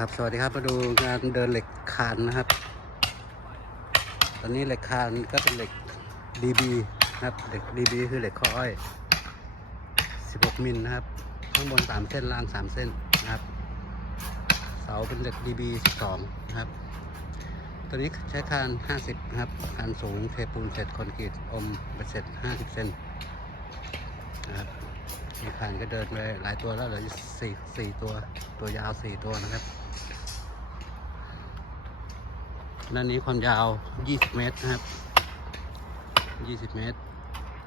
ครับสวัสดีครับมาดูงานเดินเหล็กคานนะครับ ตอนนี้เหล็กคานก็เป็นเหล็ก DB นะครับเหล็ก DB คือเหล็กข้ออ้อย 16 มิลนะครับ ข้างบน 3 เส้นล่าง 3 เส้นนะครับ เสาเป็นเหล็ก DB 12 นะครับ ตัวนี้ใช้คาน 50 นะครับคานสูงเทปูนเสร็จคอนกรีตอมเบ็ดเสร็จ 50 เซนนะครับมีคานก็เดินไปหลายตัวแล้วเหลืออยู่สี่สี่ตัวตัวยาวสี่ตัวนะครับ ด้านนี้ความยาว 20 เมตรนะครับ 20 เมตร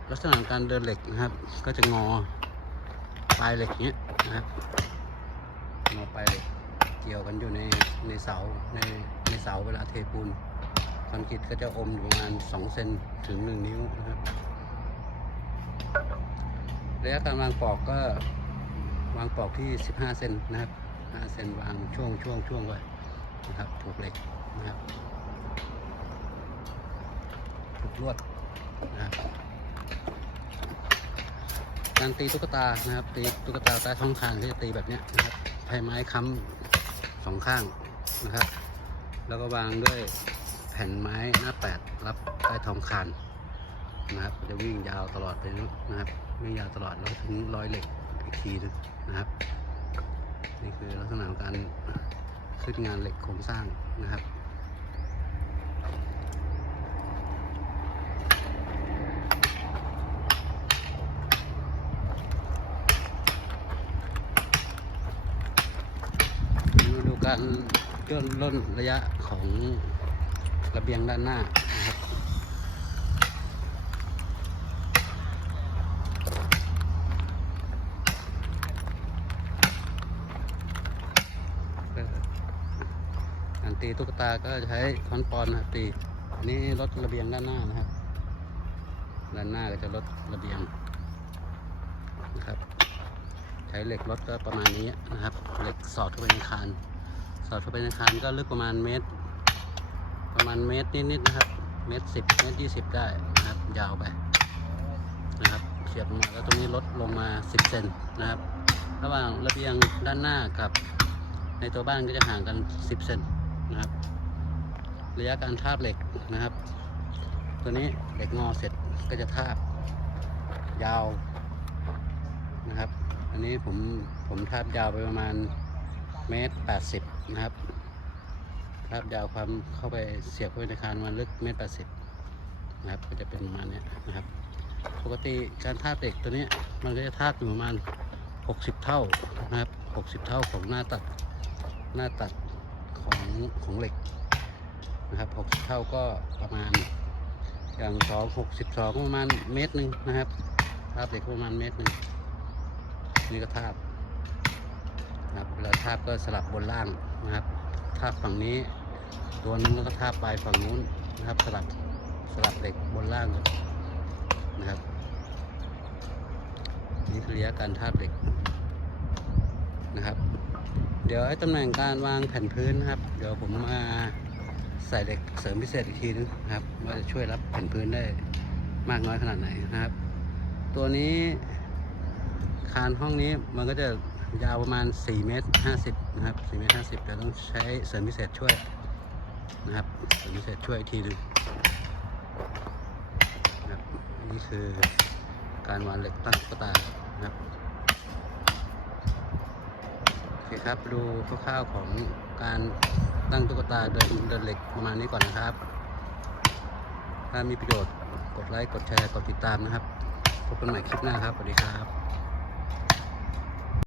ลักษณะการเดินเหล็กนะครับ ก็จะงอปลายเหล็กเนี้ยนะครับงอปลายเหล็กเกี่ยวกันอยู่ในในเสาในในเสาเวลาเทปูนคอนกรีตก็จะอมอยู่ประมาณ2เซนถึง 1 นิ้วนะครับระยะการวางปอกก็วางปอกที่ 15 เซนนะครับ 5 เซนวางช่วงช่วงช่วงไว้นะครับผูกเหล็กนะครับ ลวดนะการตีตุ๊กตานะครับ ตีตุ๊กตาใต้ท้องคางที่จะตีแบบนี้นะครับใช้ไม้ค้ำสองข้างนะครับ แล้วก็วางด้วยแผ่นไม้หน้าแปดรับใต้ท้องคานนะครับ จะวิ่งยาวตลอดไปนะครับวิ่งยาวตลอดแล้วถึงร้อยเหล็กอีกทีนึงนะครับ นี่คือลักษณะของการขึ้นงานเหล็กโครงสร้างนะครับ มาดู การย่นล่นระยะของระเบียงด้านหน้านะครับการตีตุ๊กตาก็ใช้ค้อนปอนนะครับตีอันนี้ลดระเบียงด้านหน้านะครับด้านหน้าก็จะลดระเบียงนะครับ ใช้เหล็กลดก็ประมาณนี้นะครับ เหล็กสอดเข้าไปในคาน สอดเข้าไปในคานก็ลึกประมาณเมตร ประมาณเมตรนิดๆนะครับ เมตรสิบเมตรยี่สิบได้นะครับ ยาวไปนะครับ เสียบมาแล้วตรงนี้ลดลงมาสิบเซนนะครับ ระหว่างระเบียงด้านหน้ากับ ในตัวบ้านก็จะห่างกัน10เซนนะครับ ระยะการทาบเหล็กนะครับ ตัวนี้เหล็กงอเสร็จก็จะทาบยาวนะครับ อันนี้ผมผมทาบยาวไปประมาณ เมตร80นะครับทาบยาวความเข้าไปเสียบเข้าไปในคานมันลึกเมตร80นะครับ ก็จะเป็นประมาณเนี้ยนะครับ ปกติการทาบเหล็กตัวนี้มันก็จะทาบอยู่ประมาณ60เท่านะครับ60เท่าของหน้าตัดหน้าตัดของของเหล็กนะครับ60เท่าก็ประมาณอย่างสองหกสิบสองประมาณเมตรหนึ่งนะครับทาบเหล็กประมาณเมตรหนึ่งนี่ก็ทาบ นะครับเวลาทาบก็สลับบนล่างนะครับทาบฝั่งนี้ ตัวนึงแล้วก็ทาบปลายฝั่งนู้นนะครับ สลับสลับเหล็กบนล่างนนะครับนี่คือระยะการทาบเหล็กนะครับ เดี๋ยวไอ้ตำแหน่งการวางแผ่นพื้นนะครับ เดี๋ยวผมมาใส่เหล็กเสริมพิเศษอีกทีนึงนะครับว่าจะช่วยรับแผ่นพื้นได้มากน้อยขนาดไหนนะครับ ตัวนี้คานห้องนี้มันก็จะ ยาวประมาณ 4 เมตร 50 นะครับ 4 เมตร 50เดี๋ยวต้องใช้เสริมพิเศษช่วยนะครับ เสริมพิเศษช่วยอีกทีนึงนะครับนี่คือการวางเหล็กตั้งตุ๊กตานะครับโอเคครับดูคร่าวๆของการตั้งตุ๊กตาเดินเดินเหล็กประมาณนี้ก่อนนะครับ ถ้ามีประโยชน์กดไลค์ กดแชร์ กดติดตามนะครับ พบกันใหม่คลิปหน้าครับ สวัสดีครับ